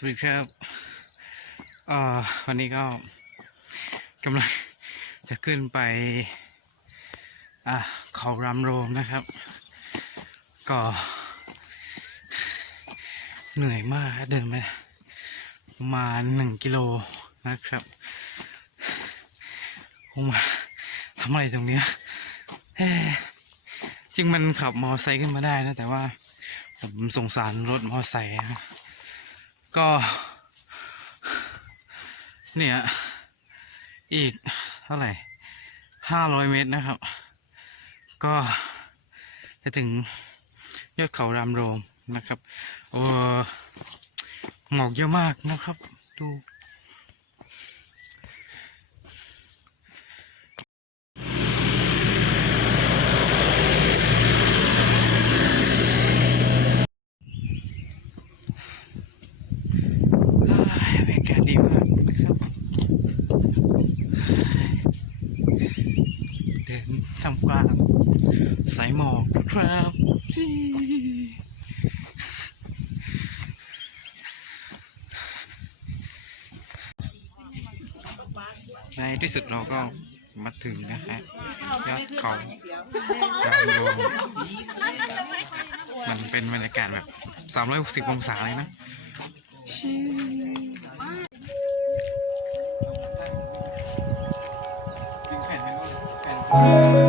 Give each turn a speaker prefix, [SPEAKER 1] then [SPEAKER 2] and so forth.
[SPEAKER 1] สวัสดีครับอ่อวันนี้ก็กำลังจะขึ้นไปอ่าเขารำโรมนะครับ ก็เหนื่อยมากเดินมาปมาหนึ่งกิโลนะครับคงมาทำอะไรตรงเนี้ยจริงมันขับมอไซค์ขึ้นมาได้นะ แต่ว่าผมสงสารรถมอไซค์นะ ก็ เนี่ย อีกเท่าไหร่ห้าร้อยเมตรนะครับ ก็จะถึงยอดเขารามโรมนะครับ โอ้หมอกเยอะมากนะครับ ดู เฮ้ยบรรยากาศดีมากนะครับ เดิน ทำกลางสายหมอกครับในที่สุดเราก็มาถึงนะฮะยอดเขาดาวโลงมันเป็นบรรยากาศแบบ 360 องศาเลยนะ กิน